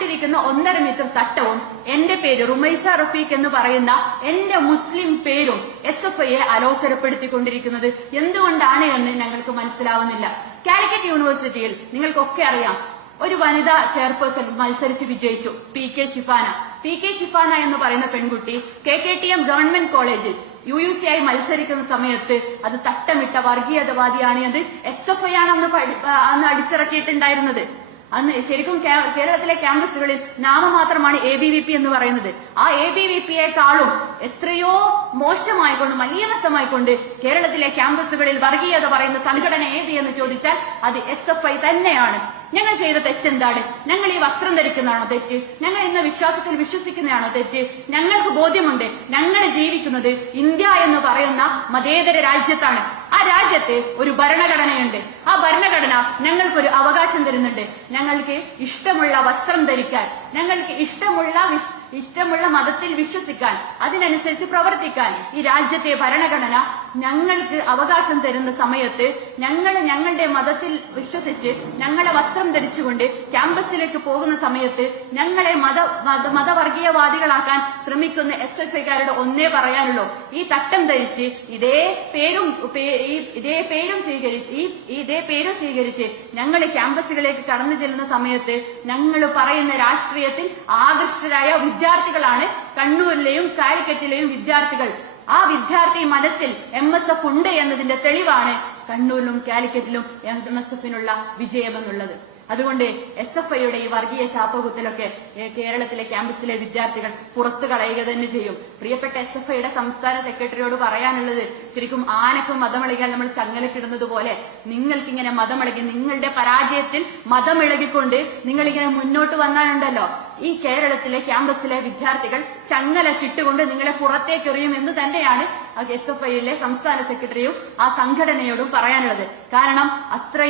ഞാനിട്ടിരിക്കുന്ന 1.5 metre തട്ടവും എന്റെ പേര് റുമൈസ റഫീഖ് എന്ന് പറയുന്ന എന്റെ മുസ്ലിം പേരും SFIയെ അലോസരപ്പെടുത്തിക്കൊണ്ടിരിക്കുന്നത് എന്തുകൊണ്ടാണ് എന്ന് ഞങ്ങൾക്ക് മനസ്സിലാവുന്നില്ല. കാലിക്കറ്റ് യൂണിവേഴ്സിറ്റിയിൽ നിങ്ങൾക്കൊക്കെ അറിയാം, ഒരു വനിതാ ചെയർപേഴ്സൺ മത്സരിച്ച് വിജയിച്ചു, PK ഷിഫാന. PK ഷിഫാന എന്ന് പറയുന്ന പെൺകുട്ടി KKTM ഗവൺമെന്റ് കോളേജിൽ UUC ആയി മത്സരിക്കുന്ന സമയത്ത് അത് തട്ടമിട്ട വർഗീയതവാദിയാണ് എന്ന് SFI ആണ് അന്ന് അടിച്ചിറക്കിയിട്ടുണ്ടായിരുന്നത്. അന്ന് ശരിക്കും കേരളത്തിലെ ക്യാമ്പസുകളിൽ നാമമാത്രമാണ് ABVP എന്ന് പറയുന്നത്. ആ ABVPയെക്കാളും എത്രയോ മോശമായിക്കൊണ്ട് മലീമസമായിക്കൊണ്ട് കേരളത്തിലെ ക്യാമ്പസുകളിൽ വർഗീയത പറയുന്ന സംഘടന ഏത് എന്ന് ചോദിച്ചാൽ അത് SFI തന്നെയാണ്. ഞങ്ങൾ ചെയ്ത തെറ്റെന്താണ്? ഞങ്ങൾ ഈ വസ്ത്രം ധരിക്കുന്നതാണോ തെറ്റ്? ഞങ്ങൾ ഇന്ന് വിശ്വാസത്തിൽ വിശ്വസിക്കുന്നതാണോ തെറ്റ്? ഞങ്ങൾക്ക് ബോധ്യമുണ്ട്, ഞങ്ങൾ ജീവിക്കുന്നത് ഇന്ത്യ എന്ന് പറയുന്ന മതേതര രാജ്യത്താണ്. ആ രാജ്യത്ത് ഒരു ഭരണഘടനയുണ്ട്. ആ ഭരണഘടന ഞങ്ങൾക്കൊരു അവകാശം തരുന്നുണ്ട്. ഞങ്ങൾക്ക് ഇഷ്ടമുള്ള വസ്ത്രം ധരിക്കാൻ, ഞങ്ങൾക്ക് ഇഷ്ടമുള്ള മതത്തിൽ വിശ്വസിക്കാൻ, അതിനനുസരിച്ച് പ്രവർത്തിക്കാൻ ഈ രാജ്യത്തെ ഭരണഘടന ഞങ്ങൾക്ക് അവകാശം തരുന്ന സമയത്ത് ഞങ്ങളുടെ മതത്തിൽ വിശ്വസിച്ച് ഞങ്ങളെ വസ്ത്രം ധരിച്ചുകൊണ്ട് ക്യാമ്പസിലേക്ക് പോകുന്ന സമയത്ത് ഞങ്ങളെ മതവർഗീയവാദികളാക്കാൻ ശ്രമിക്കുന്ന SFIക്കാരുടെ ഒന്നേ പറയാനുള്ളൂ, ഈ തട്ടം ധരിച്ച് ഇതേ പേരും സ്വീകരിച്ച് ഞങ്ങൾ ക്യാമ്പസുകളിലേക്ക് കടന്നു ചെല്ലുന്ന സമയത്ത് ഞങ്ങൾ പറയുന്ന രാഷ്ട്രീയത്തിൽ ആകൃഷ്ടരായ വിദ്യാർത്ഥികളാണ് കണ്ണൂരിലെയും കാലിക്കറ്റിലെയും വിദ്യാർത്ഥികൾ. ആ വിദ്യാർത്ഥി മനസ്സിൽ MSF ഉണ്ട് എന്നതിന്റെ തെളിവാണ് കണ്ണൂരിലും കാലിക്കറ്റിലും MSFനുള്ള വിജയമെന്നുള്ളത്. അതുകൊണ്ട് SFIയുടെ ഈ വർഗീയ ചാപ്പകുത്തലൊക്കെ കേരളത്തിലെ ക്യാമ്പസിലെ വിദ്യാർത്ഥികൾ പുറത്തു കളയുക തന്നെ ചെയ്യും. പ്രിയപ്പെട്ട SFIയുടെ സംസ്ഥാന സെക്രട്ടറിയോട് പറയാനുള്ളത്, ശരിക്കും ആനക്ക് മതമിളകിയാൽ നമ്മൾ ചങ്ങലക്കിടുന്നത് പോലെ നിങ്ങൾക്കിങ്ങനെ മതമിളകി, നിങ്ങളുടെ പരാജയത്തിൽ മതമിളകിക്കൊണ്ട് നിങ്ങളിങ്ങനെ മുന്നോട്ട് വന്നാലുണ്ടല്ലോ, ഈ കേരളത്തിലെ ക്യാമ്പസിലെ വിദ്യാർത്ഥികൾ ചങ്ങലക്കിട്ടുകൊണ്ട് നിങ്ങളെ പുറത്തേക്കെറിയും എന്ന് തന്നെയാണ് SFIയിലെ സംസ്ഥാന സെക്രട്ടറിയും ആ സംഘടനയോടും പറയാനുള്ളത്. കാരണം അത്രയും